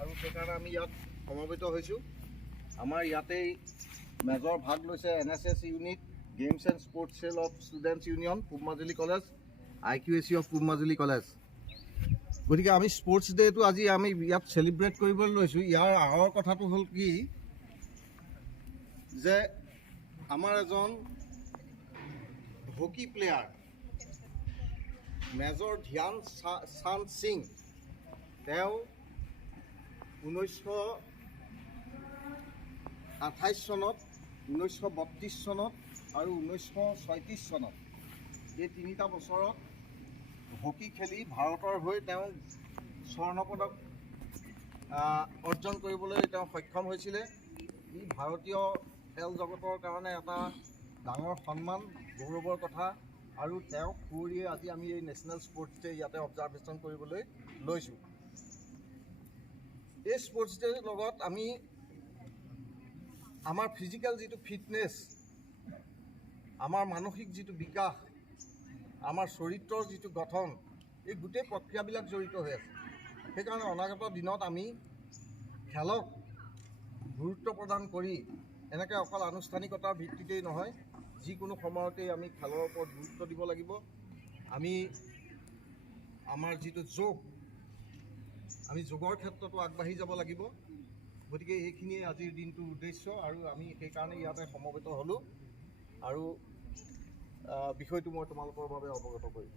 আৰু সেইকাৰণে আমি ইয়াত সমবেত হৈছোঁ। আমাৰ ইয়াতেই মেজৰ ভাগ লৈছে NSS Unit, Games and Sports Cell of Students Union, Pub Majuli College, IQAC of Pub Majuli College। গতিকে আমি স্পৰ্টছ ডে'টো আজি আমি ইয়াত চেলিব্ৰেট কৰিবলৈ লৈছোঁ। ইয়াৰ আঁৰৰ কথাটো হ'ল কি যে আমাৰ এজন হকী প্লেয়াৰ মেজৰ ধ্যান চান্দ সিং, তেওঁ 1928 চনত, 1932 চনত আৰু 1936 চনত এই তিনিটা বছৰত হকী খেলি ভাৰতৰ হৈ তেওঁ স্বৰ্ণ পদক অৰ্জন কৰিবলৈ তেওঁ সক্ষম হৈছিলে। ই ভাৰতীয় খেল জগতৰ কাৰণে এটা ডাঙৰ সন্মান, গৌৰৱৰ কথা। আৰু তেওঁক সুঁৱৰিয়ে আজি আমি এই নেশ্যনেল স্পৰ্টছ ডে ইয়াতে অবজাৰ্ভেশ্যন কৰিবলৈ লৈছোঁ। এই স্পৰ্টছ ডেৰ লগত আমি আমাৰ ফিজিকেল যিটো ফিটনেছ, আমাৰ মানসিক যিটো বিকাশ, আমাৰ চৰিত্ৰৰ যিটো গঠন, এই গোটেই প্ৰক্ৰিয়াবিলাক জড়িত হৈ আছে। সেইকাৰণে অনাগত দিনত আমি খেলক গুৰুত্ব প্ৰদান কৰি এনেকৈ অকল আনুষ্ঠানিকতাৰ ভিত্তিতেই নহয়, যিকোনো সময়তেই আমি খেলৰ ওপৰত গুৰুত্ব দিব লাগিব। আমি আমাৰ যিটো যোগ, আমি যোগৰ ক্ষেত্ৰতো আগবাঢ়ি যাব লাগিব। গতিকে এইখিনিয়ে আজিৰ দিনটোৰ উদ্দেশ্য আৰু আমি সেইকাৰণে ইয়াতে সমবেত হ'লোঁ আৰু বিষয়টো মই তোমালোকৰ বাবে অৱগত কৰিম।